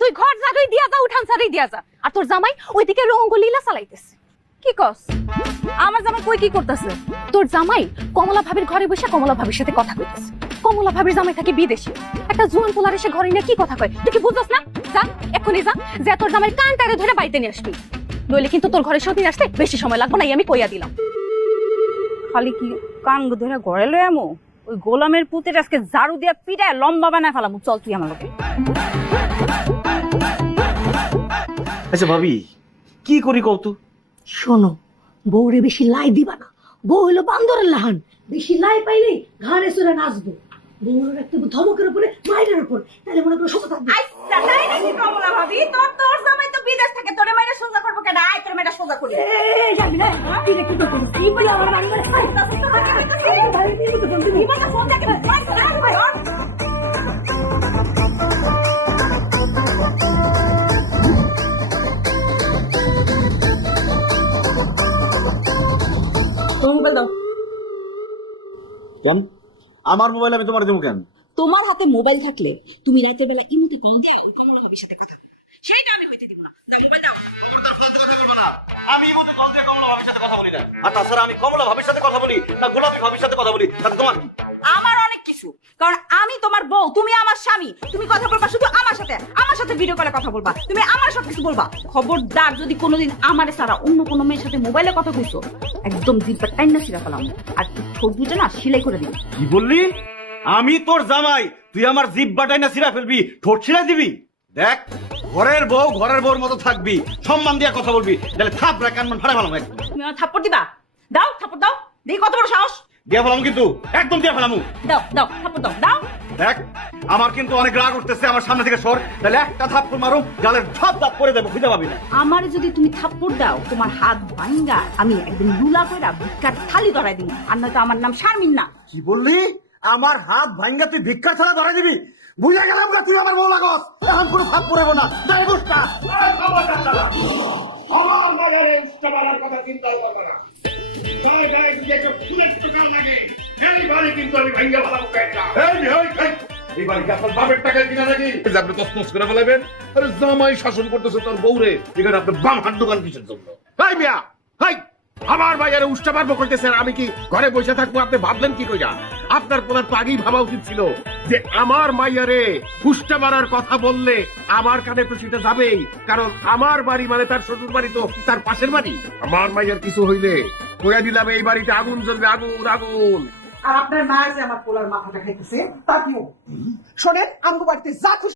তুই ঘর জাগাই দিয়া যা, উঠান সারাই দিয়া যা, আর তোর জামাই ওইদিকে রঙ্গলীলা চালাইতেছে। কি কস? আমার জামাই কই কি করতেছে? তোর জামাই কমলা ভাবির ঘরে বসে কমলা ভাবির সাথে কথা কইতেছে। কমলা ভাবির জামাই থাকে বিদেশে, একটা জুয়ান পোলার এসে ঘরে নিয়ে কি কথা কয় তুই কি বুঝছস না? যা এক্ষুনি যা, যে তোর জামাই কানটারে ধরে বাড়িতে নিয়ে আসবি, নইলে কিন্তু তোর ঘরে সতীন আসতে বেশি সময় লাগবে না, আমি কইয়া দিলাম। খালি কি কান ধরে ঘরে লয়ে আমো? ওই গোলামের পুতের আজকে ঝাড়ু দিয়া পিটায় লম্বা বানায় ফেলাম। চল তুই আমার লোকে। আচ্ছা ভাবি, কি করি কও তো? শোনো, বউরে বেশি লাই দিবা না। বউ হলো বান্দরের লাহান, বেশি লাই পাইলেই ঘাড়ে চড়ে নাচবো। বউর একটা ধমকের উপরে মাইনের উপর, তাহলে মনে করো সোজা থাকবে। আচ্ছা তাই নাকি কমলা ভাবি? তোর জামাই তো বিদেশ থাকে, তোরে মাইরা সোজা করবো কেন? আয় তোর মাইরা সোজা করি। এই যাবি না, তুই কি করছিস? এই বলে আমার বাড়ি বাড়ি কেন আমার মোবাইল আমি তোমার দেবো কেন? তোমার হাতে মোবাইল থাকলে তুমি রাতের বেলা এমনিতে কল দিয়ে কমলা ভাবির সাথে কথা বলো, সেইটা আমি হইতে দিব না। মোবাইল দাও। আমি এই মধ্যে কল দিয়ে কমলা ভাবির সাথে কথা বলি না। আর তাছাড়া আমি কমলা ভাবির সাথে কথা বলি না গোলাপী ভাবির সাথে কথা বলি, তাতে তোমার কি? আমার অনেক কিছু, কারণ আমি তোমার বউ, তুমি আমার স্বামী। তুমি কথা বলবা শুধু আমার সাথে ভিডিও কলে কথা বলবা, তুমি আমার সব কিছু বলবা। খবরদার যদি কোনোদিন আমারে ছাড়া অন্য কোনো মেয়ের সাথে মোবাইলে কথা কইছো, একদম জিব্বা টাইনা ছিঁড়া ফেলাম, আর ঠোঁট দুটো না সিলাই করে দিবি। কি বললি? আমি তোর জামাই, তুই আমার জিব্বাটাই না ছিঁড়া ফেলবি, ঠোঁট ছিঁড়া দিবি? দেখ, ঘরের বউ ঘরের বউর মতো থাকবি, সম্মান দিয়ে কথা বলবি, তাহলে থাপড়া কানমান ফাড়া ফেলাম। তুমি আমার থাপ্পড় দিবা? দাও থাপ্পড় দাও, দেখি কত বড় সাহস। দিয়ে ফেলাম কিন্তু, একদম দিয়ে ফেলামু। দাও দাও থাপ্পড় দাও, দাও। দেখ, আমার কিন্তু অনেক রাগ উঠতেছে, আমার সামনে থেকে সর, তাহলে একটা থাপ্পড় মারুম, গালের ঝাপ ধাপ করে দেবো, খুঁজে পাবি না। আমার যদি তুমি থাপ্পড় দাও, তোমার হাত ভাঙ্গা আমি একদিন লুলা কইরা ভিক্ষার থালি ধরাই দিই, আর নয়তো আমার নাম শারমিন না। কি বললি? আমার হাত ভাঙ্গা তুই ভিক্ষার ছাড়া ধরা দিবি? বুঝে গেলাম না তুই আমার বউ লাগস, এখন কোনো ফাঁক পড়বো না। যাই বুঝটা আমার বাজারে উষ্টা বাড়ার কথা চিন্তা করবো না। তাই গায়ে যদি একটা ফুলের টাকা লাগে, এই বাড়ি কিন্তু আমি ভেঙে ফেলাবো। এই বাড়িতে আপনার বাপের টাকা কিনা নাকি আপনি তসমস করে ফেলাবেন? আরে জামাই শাসন করতেছে তোর বউরে, এখানে আপনার বাম হাত দোকান কিসের জন্য? হাই মিয়া, হাই আমার বাজারে উষ্টা পারবো করতেছেন, আমি কি ঘরে বসে থাকবো? আপনি ভাবলেন কি কইরা? আপনার প্রধান তো আগেই ভাবা উচিত ছিল যে আমার মাইয়ারে উষ্টা মারার কথা বললে আমার কানে তো সেটা যাবেই, কারণ আমার বাড়ি মানে তার শ্বশুর বাড়ি তো তার পাশের বাড়ি। আমার মাইয়ার কিছু হইলে কইয়া দিলাম এই বাড়িতে আগুন জ্বলবে, আগুন আগুন। আর আপনার মা যে আমার পোলার মাথাটা খাইতেছে তা কিও শোনেন, আমগো বাড়িতে যা খুশি